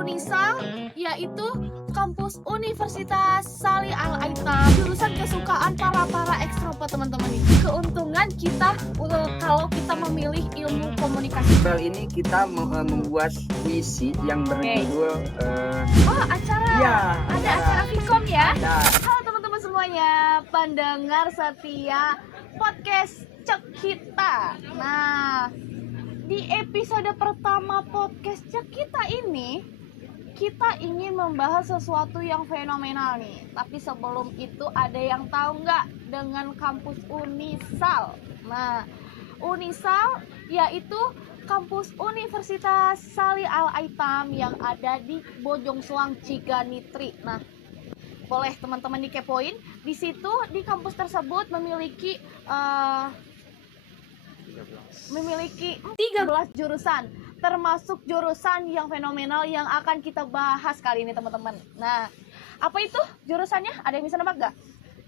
Unisal, yaitu kampus Universitas Salih Al-Aitam, jurusan kesukaan para ekstrovert teman-teman ini. Keuntungan kita kalau kita memilih ilmu komunikasi. Kali ini kita membuat puisi yang berjudul Ada acara Vkom ya. Ada. Halo teman-teman semuanya, pendengar setia podcast Cek Kita. Nah, di episode pertama podcast Cek Kita ini kita ingin membahas sesuatu yang fenomenal nih. Tapi sebelum itu ada yang tahu nggak dengan kampus Unisal? Nah, Unisal yaitu kampus Universitas Salih Al-Aitam yang ada di Bojong Soang, Ciganitri. Nah, boleh teman-teman dikepoin. Di situ di kampus tersebut memiliki 13 jurusan, termasuk jurusan yang fenomenal yang akan kita bahas kali ini teman-teman. Nah, apa itu jurusannya? Ada yang bisa nebak gak?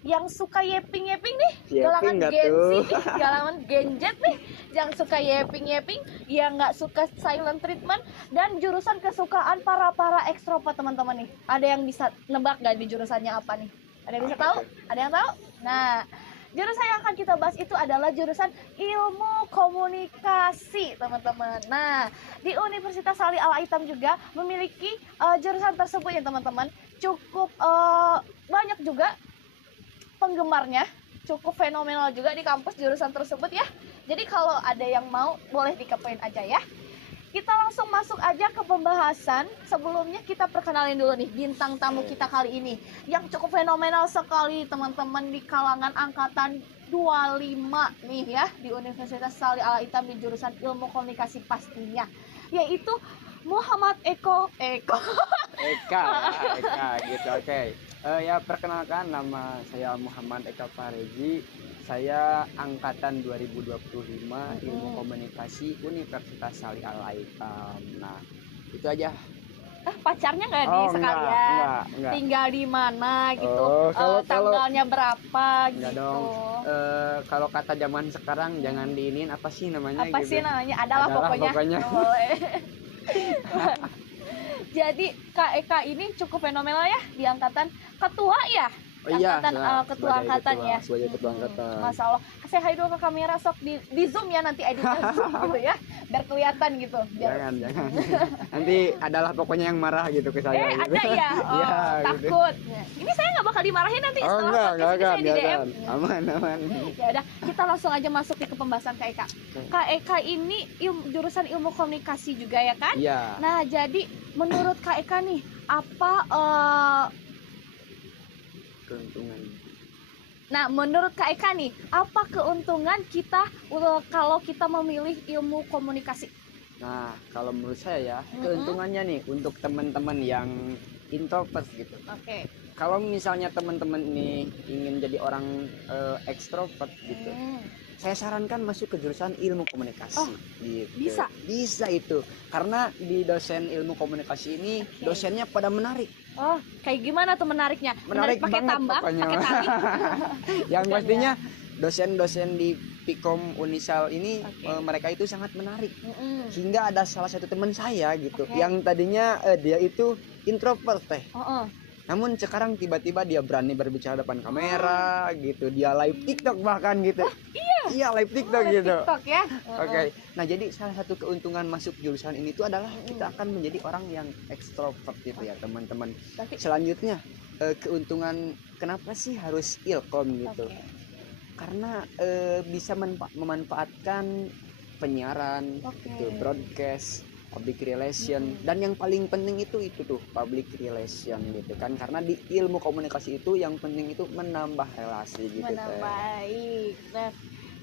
Yang suka yeping-yeping nih, galangan Gen Z nih, galangan Gen Z nih, yang suka yeping-yeping, yang nggak suka silent treatment, dan jurusan kesukaan para ekstrovert teman-teman nih. Ada yang bisa nebak gak di jurusannya apa nih? Ada yang bisa tahu? Ada yang tahu? Nah, jurusan yang akan kita bahas itu adalah jurusan ilmu komunikasi, teman-teman. Nah, di Universitas Salih Al-Aitam juga memiliki jurusan tersebut ya, teman-teman. Cukup banyak juga penggemarnya, cukup fenomenal juga di kampus jurusan tersebut ya. Jadi kalau ada yang mau, boleh dikepoin aja ya. Kita langsung masuk aja ke pembahasan. Sebelumnya kita perkenalin dulu nih bintang tamu kita kali ini yang cukup fenomenal sekali teman-teman di kalangan angkatan 25 nih ya di Universitas Salih Al-Aitam di jurusan ilmu komunikasi pastinya, yaitu Muhammad Eka gitu. Oke. Ya, perkenalkan, nama saya Muhammad Eka Fareji. Saya angkatan 2025 ilmu komunikasi Universitas Salih Al-Aitam. Nah, itu aja. Pacarnya nggak di sekalian? Enggak. Tinggal di mana gitu? Tanggalnya berapa gitu? Enggak dong. Kalau kata zaman sekarang jangan diinin, apa sih namanya? Apa gitu. sih namanya? Adalah pokoknya. Boleh. Jadi Kak Eka ini cukup fenomenal ya di angkatan ketua ya? Ketua angkatan ya. Sebagai ketua angkatan. Masya Allah. Saya hai dulu ke kamera, sok di zoom ya nanti editnya zoom gitu ya, biar kelihatan gitu. Jangan. Nanti adalah pokoknya yang marah gitu ke saya. Gitu. Ada ya. Takut. Gitu. Ini saya nggak bakal dimarahin nanti setelah enggak, podcast ini saya di DM. Aman. Ya udah, kita langsung aja masuk ke pembahasan Kak Eka. Kak Eka ini jurusan ilmu komunikasi juga ya kan? Iya. Nah, jadi menurut Kak Eka nih, apa keuntungan? Nah, menurut Kak Eka nih, apa keuntungan kita kalau kita memilih ilmu komunikasi? Nah, kalau menurut saya ya, keuntungannya nih untuk teman-teman yang introvert gitu. Oke. Kalau misalnya teman-teman ini ingin jadi orang ekstrovert gitu, saya sarankan masuk ke jurusan ilmu komunikasi. Gitu. Bisa itu, karena di dosen ilmu komunikasi ini dosennya pada menarik. Kayak gimana tuh menariknya? Menarik pakai banget tambang, pokoknya. pakai tali. Yang pastinya dosen-dosen di Vkom Unisal ini mereka itu sangat menarik. Hingga ada salah satu teman saya gitu yang tadinya dia itu introvert teh. Namun sekarang tiba-tiba dia berani berbicara depan kamera gitu. Dia live TikTok bahkan gitu. Iya, live TikTok gitu. TikTok ya. Oke. Nah, jadi salah satu keuntungan masuk jurusan ini tuh adalah kita akan menjadi orang yang ekstrovert gitu ya, teman-teman. Selanjutnya keuntungan kenapa sih harus ilkom gitu? Karena bisa memanfaatkan penyiaran, gitu, broadcast, public relation, dan yang paling penting itu tuh public relation gitu kan, karena di ilmu komunikasi itu yang penting itu menambah relasi gitu. Baik. Nah,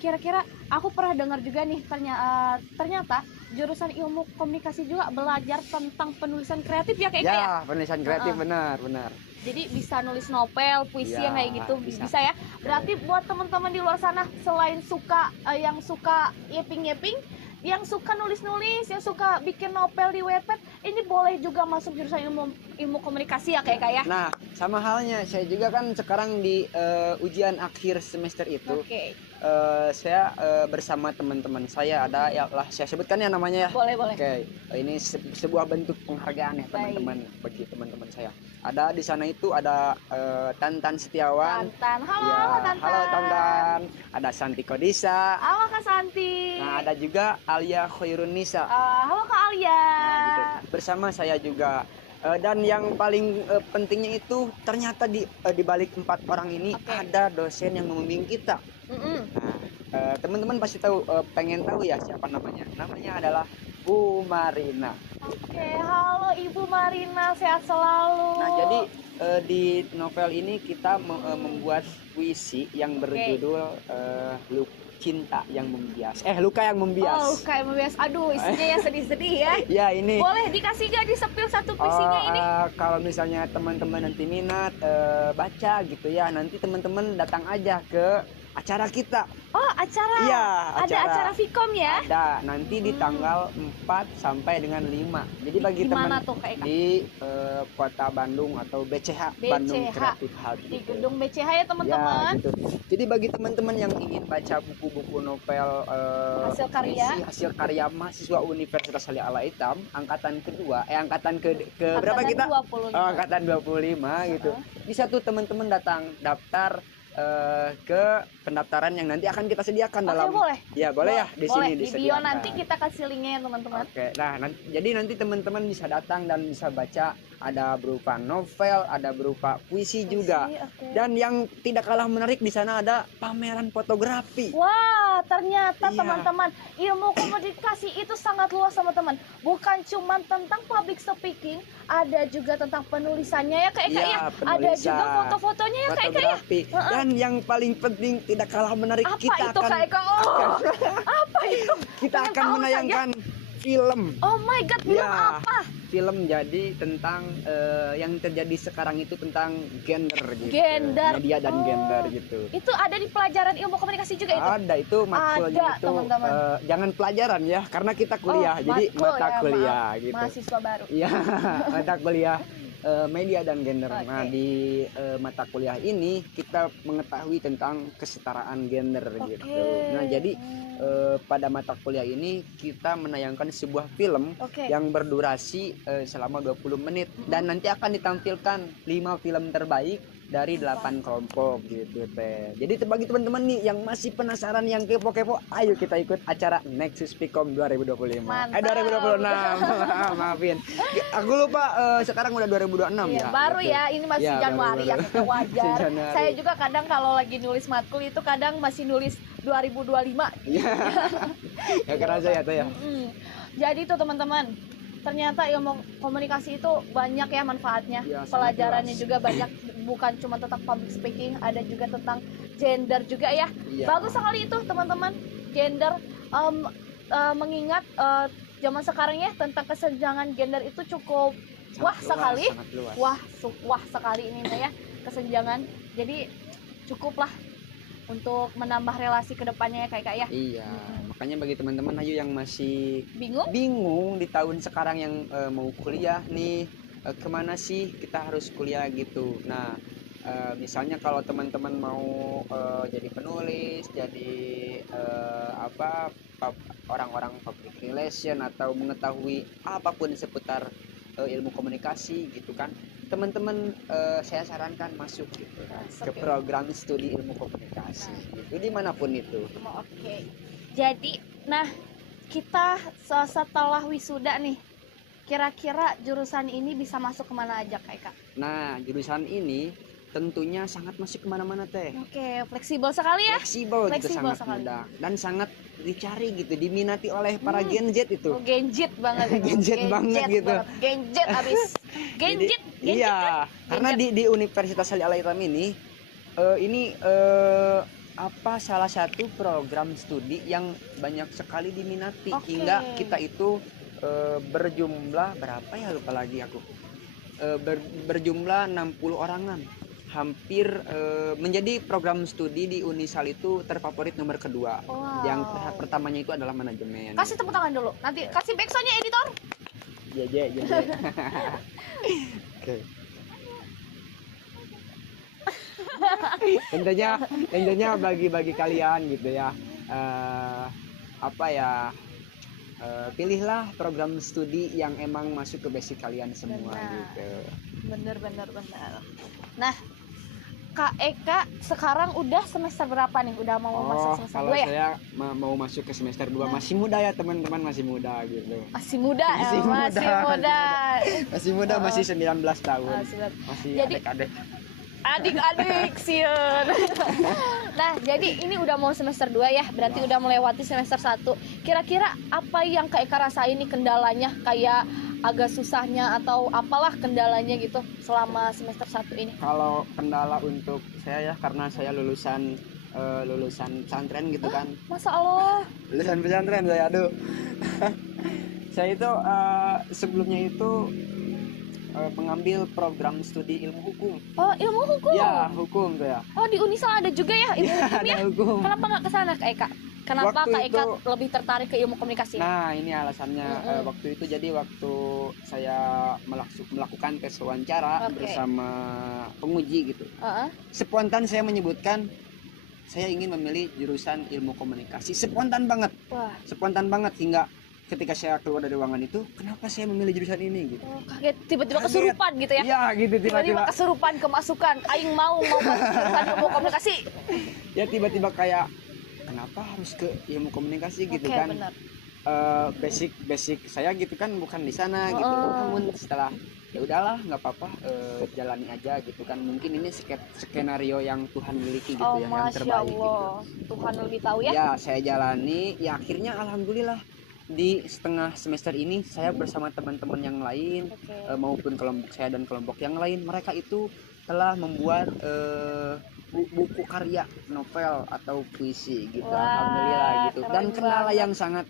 kira-kira aku pernah dengar juga nih ternyata jurusan ilmu komunikasi juga belajar tentang penulisan kreatif ya kayak ya? Penulisan kreatif benar. Jadi bisa nulis novel, puisi yang kayak gitu bisa ya. Berarti buat teman-teman di luar sana selain suka yang suka yeping-yeping, yang suka nulis-nulis, yang suka bikin novel di Wattpad, ini boleh juga masuk jurusan ilmu komunikasi ya kayak ya. Nah, sama halnya saya juga kan sekarang di ujian akhir semester itu. saya bersama teman-teman saya ada ya lah saya sebutkan ya namanya ya. Boleh, boleh. Oke, ini sebuah bentuk penghargaan ya teman-teman bagi teman-teman saya. Ada di sana itu ada Tantan Setiawan. Tantan. Halo, Ya, Tantan. halo Tantan. Ada Santi Kodisa. Halo Kak Santi. Nah, ada juga Alia Khairunisa. Halo Kak Alia. Nah, gitu. Bersama saya juga. Dan yang paling pentingnya itu ternyata di balik 4 orang ini ada dosen yang membimbing kita. Nah, teman-teman pasti tahu, pengen tahu ya siapa namanya. Namanya adalah Bu Marina. Oke, halo Ibu Marina, sehat selalu. Nah, jadi di novel ini kita membuat puisi yang berjudul Cinta yang membias. Luka yang membias. Oh, luka yang membias. Aduh, isinya ya sedih-sedih ya. Ya, ini. Boleh dikasih gak disepil satu puisinya ini? Kalau misalnya teman-teman nanti minat baca gitu ya, nanti teman-teman datang aja ke acara kita. Oh, acara. Iya, Ada acara Vkom ya? Ada, nanti di tanggal 4 sampai dengan 5. Jadi bagi Di mana teman tuh, Kak Eka? di Kota Bandung atau BCH, Bandung BCH. Creative Hub. Di gitu. gedung BCH ya teman-teman. Ya, gitu. Jadi bagi teman-teman yang ingin baca buku-buku novel Hasil karya. hasil karya mahasiswa Universitas Ali Ala Hitam angkatan kedua, angkatan ke berapa kita? 25. Oh, angkatan 25 gitu. Bisa tuh teman-teman datang daftar ke pendaftaran yang nanti akan kita sediakan dalam. Boleh. Ya, boleh ya di Boleh. sini Di disediakan. bio nanti kita kasih linknya ya teman-teman. Oke, nah jadi nanti teman-teman bisa datang dan bisa baca, ada berupa novel, ada berupa puisi juga. Oke. Dan yang tidak kalah menarik di sana ada pameran fotografi. Wah, ternyata Iya. teman-teman, ilmu komunikasi itu sangat luas teman-teman. Bukan cuma tentang public speaking, ada juga tentang penulisannya ya Kak Eka Iya, ya. Ada penulisan, juga foto-fotonya ya Kak Eka ya. Fotografi. Dan yang paling penting tidak kalah menarik, Apa kita itu akan Kak Eka? Oh, apa itu? kita Pengen akan tahu menayangkan film. Oh my god, film Ya. apa? Film jadi tentang yang terjadi sekarang itu tentang gender gitu. Gender. Media dan Oh. gender gitu. Itu ada di pelajaran ilmu komunikasi juga itu? Ada itu matkulnya Ada, itu teman-teman. jangan pelajaran ya karena kita kuliah. Oh, Jadi matkul mata ya, kuliah maaf. gitu. Mahasiswa baru. Iya, mata kuliah media dan gender. Oke. Nah, di mata kuliah ini kita mengetahui tentang kesetaraan gender gitu. Nah, jadi pada mata kuliah ini kita menayangkan sebuah film Oke. yang berdurasi selama 20 menit dan nanti akan ditampilkan 5 film terbaik dari 8 kelompok gitu teh. Jadi bagi teman-teman nih yang masih penasaran, yang kepo-kepo, ayo kita ikut acara Nexus Vkom 2025. Mantap. 2026. Maafin. Aku lupa sekarang udah 2026 Iya, ya. baru gitu. ya, ini masih Ya, Januari ya, baru. kita wajar. Januari. Saya juga kadang kalau lagi nulis matkul itu kadang masih nulis 2025. Iya. Gak kerasa ya teh ya. Jadi itu teman-teman, ternyata ilmu komunikasi itu banyak ya manfaatnya. Ya, sangat Pelajarannya luas. juga banyak, bukan cuma tentang public speaking, ada juga tentang gender juga ya. Iya. Bagus sekali itu teman-teman, gender mengingat zaman sekarang ya tentang kesenjangan gender itu cukup Sangat wah luas, sekali. sangat luas. Wah sekali ini Mbak ya, kesenjangan. Jadi cukuplah untuk menambah relasi kedepannya ya Kak ya. Iya, makanya bagi teman-teman ayo yang masih Bingung? di tahun sekarang yang mau kuliah nih, kemana sih kita harus kuliah gitu. Nah, misalnya kalau teman-teman mau jadi penulis, jadi orang-orang public relation atau mengetahui apapun seputar ilmu komunikasi gitu kan, teman-teman saya sarankan masuk gitu kan, ke program studi ilmu komunikasi gitu, dimanapun itu. Oke. Jadi, nah kita setelah wisuda nih, kira-kira jurusan ini bisa masuk kemana aja Kak Eka? Nah, jurusan ini tentunya sangat masuk kemana-mana teh. Oke, fleksibel sekali ya. Fleksibel gitu, Fleksibel sangat sekali. mudah dan sangat dicari gitu, diminati oleh para Gen Z itu. Oh, genjet banget itu. Genjet banget gitu. Genjet abis. Genjet. Jadi, iya, karena di Universitas Ali Al Hitam ini salah satu program studi yang banyak sekali diminati. Oke. Hingga kita itu berjumlah berapa ya, lupa lagi aku. Berjumlah 60 orangan. Hampir menjadi program studi di Unisal itu terfavorit nomor kedua. Wow. Yang tahap pertamanya itu adalah manajemen. Kasih tepuk tangan dulu. Nanti kasih backsoundnya editor. Ya. Oke. intinya bagi kalian gitu ya, apa ya, pilihlah program studi yang emang masuk ke basic kalian semua. Benar. Gitu. Bener. Nah, Kak Eka sekarang udah semester berapa nih? Udah mau masuk semester kalau 2 ya? saya mau masuk ke semester 2, masih muda ya teman-teman, masih muda gitu. Masih muda ya, Masih muda. Masih muda, Oh. masih 19 tahun. Masih Jadi- adik-adik. Adik-adik siun. Nah, jadi ini udah mau semester 2 ya, berarti udah melewati semester 1. Kira-kira apa yang Kak Eka rasain nih kendalanya, kayak agak susahnya atau apalah kendalanya gitu selama semester 1 ini? Kalau kendala untuk saya ya, karena saya lulusan pesantren gitu kan. Masa Allah. Lulusan pesantren saya, aduh. Saya itu sebelumnya itu pengambil program studi ilmu hukum. Oh, ilmu hukum. Ya, hukum tuh ya. Oh, di Unisal ada juga ya ilmu hukum ya? Ada hukum. Kenapa nggak ke sana Kak Eka? Kenapa Waktu Kak Eka itu- lebih tertarik ke ilmu komunikasi? Nah, ini alasannya. Mm-mm. Waktu itu jadi waktu saya melakukan tes wawancara Oke. bersama penguji gitu. Heeh. Spontan saya menyebutkan saya ingin memilih jurusan ilmu komunikasi. Spontan banget hingga ketika saya keluar dari ruangan itu, kenapa saya memilih jurusan ini gitu. Oh, kaget tiba-tiba Kaget. kesurupan gitu ya? Iya, gitu Tiba-tiba tiba-tiba. kesurupan kemasukan. Aing mau masuk jurusan ilmu komunikasi. Ya tiba-tiba kayak kenapa harus ke ilmu komunikasi gitu Oke, kan. benar. Basic saya gitu kan bukan di sana gitu. Namun setelah ya udahlah nggak apa-apa, jalani aja gitu kan. Mungkin ini skenario yang Tuhan miliki gitu Oh, ya, yang Masya terbaik gitu. Allah. Tuhan lebih tahu ya. Ya saya jalani, ya akhirnya alhamdulillah di setengah semester ini saya bersama teman-teman yang lain, Oke. maupun kelompok saya dan kelompok yang lain, mereka itu telah membuat buku karya novel atau puisi gitu. Wah, Alhamdulillah gitu. Dan keren kendala banget. yang sangat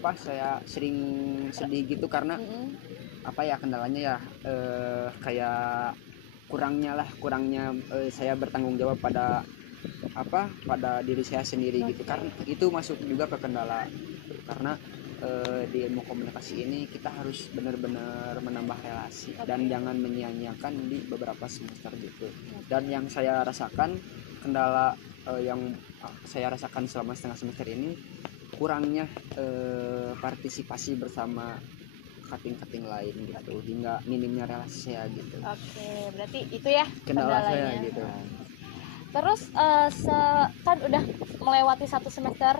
saya sering sedih gitu karena Mm-mm. apa ya kendalanya ya, kayak kurangnya saya bertanggung jawab pada diri saya sendiri gitu. Karena itu masuk juga ke kendala karena di ilmu komunikasi ini kita harus benar-benar menambah relasi dan jangan menyia-nyiakan di beberapa semester gitu. Dan yang saya rasakan kendala yang saya rasakan selama setengah semester ini, kurangnya partisipasi bersama kating-kating lain gitu, hingga minimnya relasi saya gitu. Oke, berarti itu ya Kendala saya kendalanya. gitu. Terus kan udah melewati 1 semester,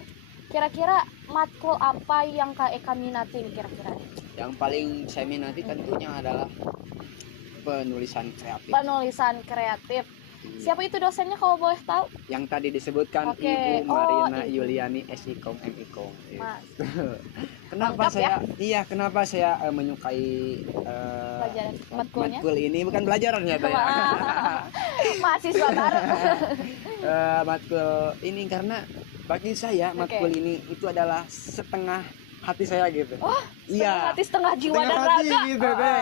kira-kira matkul apa yang Kak Eka minati nih kira-kira? Yang paling saya minati tentunya adalah penulisan kreatif. Penulisan kreatif. Siapa itu dosennya kalau boleh tahu? Yang tadi disebutkan Oke. Ibu Oh, Marina Ibu. Yuliani SIKOM MIKOM. Mas, Kenapa Mantap kenapa saya menyukai pelajaran matkulnya. matkul ini, bukan pelajaran ya, Teh, ya. Mahasiswa baru. Matkul ini karena bagi saya matkul ini itu adalah setengah hati saya gitu. Oh, Iya. Hati setengah jiwa Setengah dan hati raga. gitu, Teh.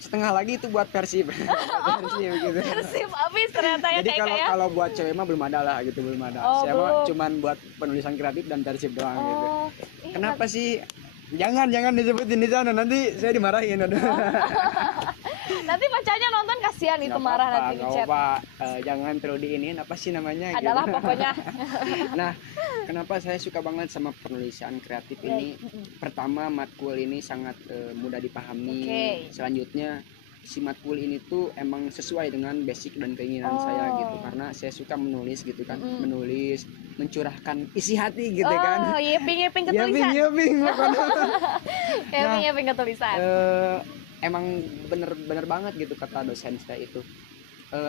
Setengah lagi itu buat Persib. Persib gitu. Persib habis ternyata ya Jadi Kak Eka kalau ya. kalau buat cewek mah belum ada lah gitu, belum ada. Oh, Saya mah belum. cuman buat penulisan kreatif dan Persib doang gitu. Oh, ih, Kenapa sih? Jangan disebutin di sana, nanti saya dimarahin. Aduh. nanti bacanya nonton kasihan itu Nggak marah apa-apa, nanti di nggak chat. apa-apa. Jangan terlalu diinin, apa sih namanya Adalah gitu. pokoknya. Nah, kenapa saya suka banget sama penulisan kreatif ini? Pertama, matkul ini sangat mudah dipahami. Oke. Selanjutnya, si matkul ini tuh emang sesuai dengan basic dan keinginan Oh. saya gitu, karena saya suka menulis gitu kan. Mm-mm. Menulis, mencurahkan isi hati gitu Oh, kan. yeping ketulisan. Yeping Yeping ketulisan. Emang bener banget gitu kata dosen saya itu.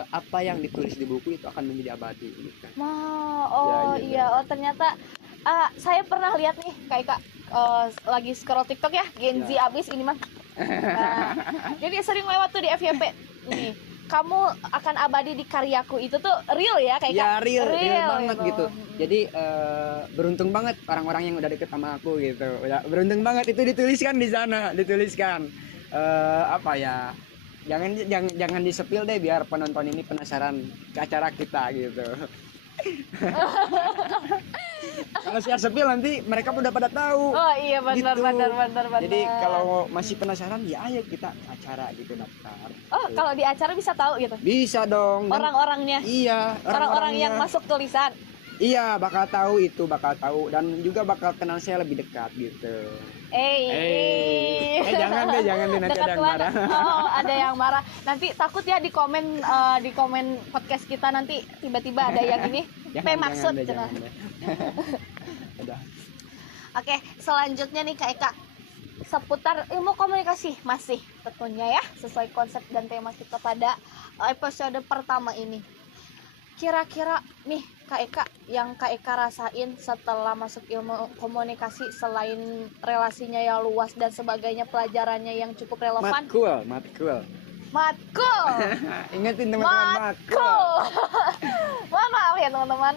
Apa yang ditulis di buku itu akan menjadi abadi gitu. Oh Ya, gitu. iya, oh ternyata saya pernah lihat nih kayak Kak lagi scroll TikTok ya, Gen Z Ya. abis ini mah. Nah, jadi sering lewat tuh di FYP. Nih, kamu akan abadi di karyaku, itu tuh real ya kayak Ya Kak? real banget gitu. gitu. Jadi beruntung banget orang-orang yang udah deket sama aku gitu. Udah beruntung banget itu dituliskan di sana, dituliskan. Apa ya? Jangan disepil deh biar penonton ini penasaran ke acara kita gitu. Kalau siar sepil nanti mereka udah pada tahu. Oh iya benar Gitu. benar. Jadi kalau masih penasaran ya ayo kita acara gitu daftar. Oh kalau di acara bisa tahu gitu. Bisa dong. Dan Orang-orangnya. iya, Orang-orang yang orang-orangnya. masuk tulisan. Iya, bakal tahu itu, bakal tahu dan juga bakal kenal saya lebih dekat gitu. Jangan deh nanti Dekat ada yang banget. marah. Oh, ada yang marah. Nanti takut ya di komen podcast kita nanti tiba-tiba ada yang ini maksud deh, cenah. jangan deh. Udah. Oke, selanjutnya nih Kak Eka, seputar ilmu komunikasi masih tentunya ya sesuai konsep dan tema kita pada episode pertama ini. Kira-kira nih Kak Eka, yang Kak Eka rasain setelah masuk ilmu komunikasi selain relasinya yang luas dan sebagainya, pelajarannya yang cukup relevan. Matkul. Matkul. Ingetin teman-teman matkul. Maaf ya teman-teman.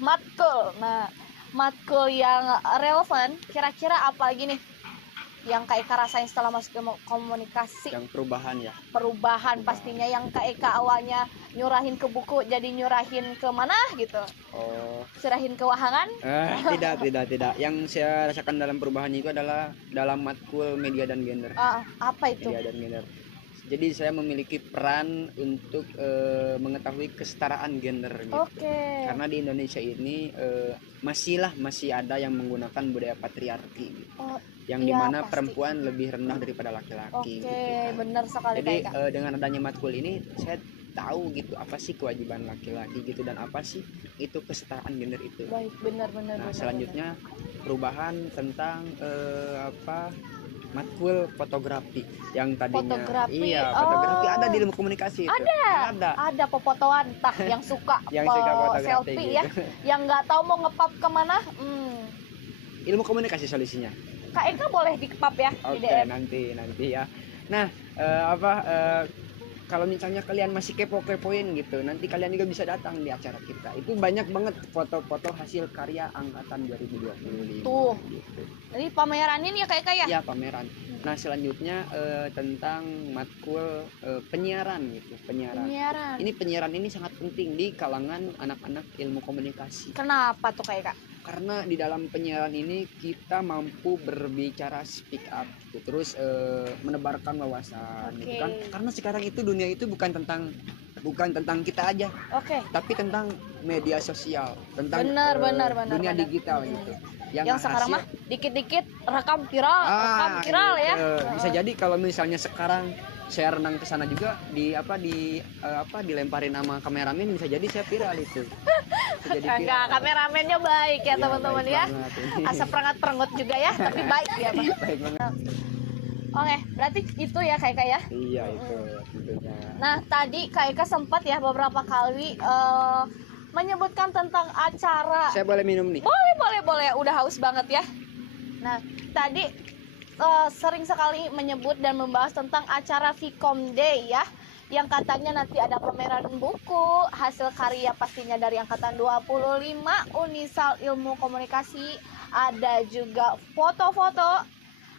Matkul. Nah, matkul yang relevan kira-kira apa lagi nih yang Kak Eka rasain setelah masuk ilmu komunikasi? Yang perubahan ya. Perubahan pastinya yang Kak Eka awalnya nyurahin ke buku jadi nyurahin ke mana gitu. Oh. Serahin ke wahangan. Tidak. Yang saya rasakan dalam perubahan itu adalah dalam matkul media dan gender. Apa itu? Media dan gender. Jadi saya memiliki peran untuk mengetahui kesetaraan gender gitu. Oke. Karena di Indonesia ini masih ada yang menggunakan budaya patriarki gitu. Oh, yang iya, dimana pasti. perempuan lebih rendah daripada laki-laki Oke, gitu kan. benar sekali Jadi Kak Eka. dengan adanya matkul ini saya tahu gitu apa sih kewajiban laki-laki gitu dan apa sih itu kesetaraan gender itu. Baik, benar. Nah, selanjutnya perubahan tentang matkul fotografi yang tadinya Fotografi. fotografi ada di ilmu komunikasi itu. Ada pepotoan tah yang suka Yang suka fotografi selfie gitu. ya, yang nggak tahu mau ngepap kemana. Ilmu komunikasi solusinya. Kak Eka boleh dikepap ya di Oke, DM. nanti ya. Nah, kalau misalnya kalian masih kepoin gitu, nanti kalian juga bisa datang di acara kita. Itu banyak banget foto-foto hasil karya angkatan 2025. Tuh. Gitu. Jadi pameran ini ya Kak Eka ya? Ya, pameran. Nah, selanjutnya tentang matkul penyiaran gitu, penyiaran. Ini penyiaran ini sangat penting di kalangan anak-anak ilmu komunikasi. Kenapa tuh Kak Eka? Karena di dalam penyiaran ini kita mampu berbicara speak up gitu. Terus menebarkan wawasan gitu kan. Karena sekarang itu dunia itu bukan tentang kita aja, tapi tentang media sosial, tentang dunia digital gitu. Yang sekarang mah dikit-dikit rekam viral gitu. ya. Bisa jadi kalau misalnya sekarang saya renang ke sana juga dilemparin sama kameramen, bisa jadi saya viral itu. Enggak, kameramennya baik ya teman-teman ya. Asap perengut juga ya, tapi baik ya Pak. Baik banget. Oke, berarti itu ya Kak Eka ya. Iya itu tentunya. Nah tadi Kak Eka sempat ya beberapa kali menyebutkan tentang acara. Saya boleh minum nih? Boleh. Udah haus banget ya. Nah tadi sering sekali menyebut dan membahas tentang acara Vkom Day ya, yang katanya nanti ada pameran buku hasil karya pastinya dari angkatan 25 Unisal Ilmu Komunikasi, ada juga foto-foto,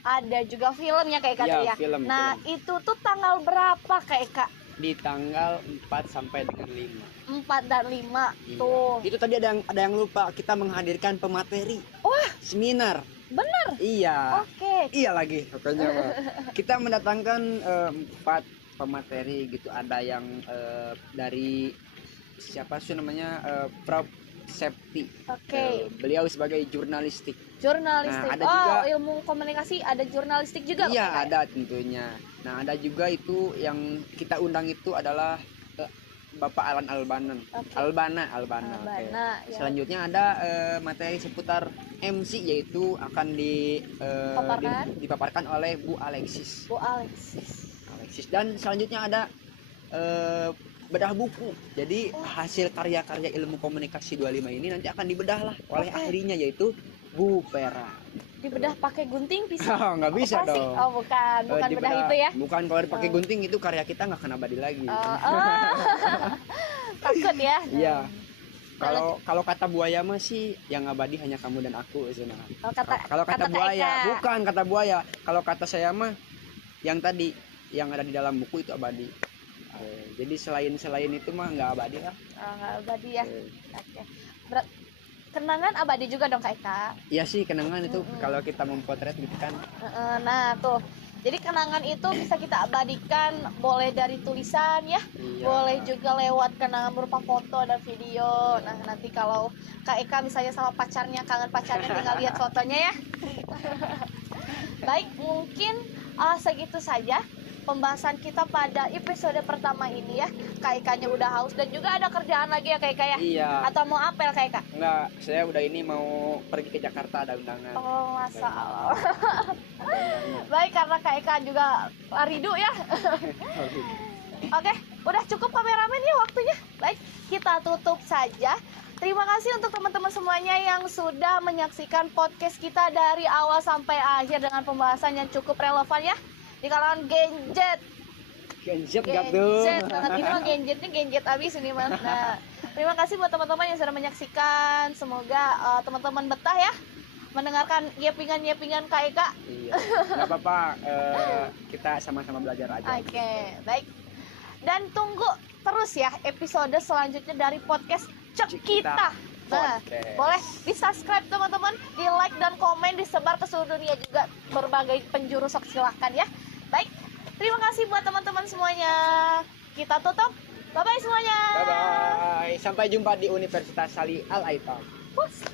ada juga filmnya Kak Eka ya. Film. Itu tuh tanggal berapa Kak Eka? Di tanggal 4 sampai dengan 5. 4 dan 5 Iya. tuh. Itu tadi ada yang lupa, kita menghadirkan pemateri. Wah, seminar. bener. Iya. Oke. Iya lagi pokoknya. Kita mendatangkan 4 pemateri gitu. Ada yang dari siapa sih namanya, Prof Septi. Oke. Beliau sebagai jurnalistik. Jurnalistik. Nah, ada juga ilmu komunikasi ada jurnalistik juga. Iya, Kak? ada tentunya. Nah, ada juga itu yang kita undang itu adalah Bapak Alan Albana. Oke. Albana. Oke. Ya. Selanjutnya ada materi seputar MC, yaitu akan dipaparkan oleh Bu Alexis. Dan selanjutnya ada bedah buku. Jadi hasil karya-karya ilmu komunikasi 25 ini nanti akan dibedah lah oleh ahlinya, yaitu Bu Pera. Dibedah pakai gunting pisau? Oh, nggak bisa Operasi? dong. Oh bukan bedah itu ya? Bukan, kalau dipakai gunting itu karya kita nggak akan abadi lagi. Takut ya? Iya. Kalau kata buaya mah sih yang abadi hanya kamu dan aku. Kalau kata buaya, bukan kata buaya. Kalau kata saya mah yang tadi yang ada di dalam buku itu abadi. Jadi selain itu mah nggak abadi lah. Nggak abadi ya. Oke. Oke. Kenangan abadi juga dong Kak Eka. Iya sih, kenangan itu kalau kita mempotret gitu kan. Nah tuh, jadi kenangan itu bisa kita abadikan, boleh dari tulisan ya, Iya. boleh juga lewat kenangan berupa foto dan video. Nah nanti kalau Kak Eka misalnya sama pacarnya, kangen pacarnya, tinggal lihat fotonya ya. Baik, mungkin segitu saja pembahasan kita pada episode pertama ini ya. Kak Eka-nya udah haus dan juga ada kerjaan lagi ya Kak Eka ya? Iya. Atau mau apel Kak Eka? Enggak, saya udah ini mau pergi ke Jakarta, ada undangan. Oh masa Allah. Ada undangan. Baik, karena Kak Eka juga rindu ya. Oke, udah cukup kameramen ya waktunya. Baik, kita tutup saja. Terima kasih untuk teman-teman semuanya yang sudah menyaksikan podcast kita dari awal sampai akhir dengan pembahasan yang cukup relevan ya di kalangan gadget. Genjep gak tuh? Gadget banget ini mah gadgetnya gadget abis ini mah. Nah, terima kasih buat teman-teman yang sudah menyaksikan. Semoga teman-teman betah ya mendengarkan yepingan-yepingan Kak Eka. Iya, nggak apa-apa. Kita sama-sama belajar aja. Oke, baik. Dan tunggu terus ya episode selanjutnya dari podcast Cek Kita. Nah, Podcast. boleh di-subscribe teman-teman, di-like dan komen, disebar ke seluruh dunia juga berbagai penjuru, sok silahkan ya. Baik, terima kasih buat teman-teman semuanya. Kita tutup. Bye-bye semuanya. Bye-bye. Sampai jumpa di Universitas Sali Al Aitam. Puss.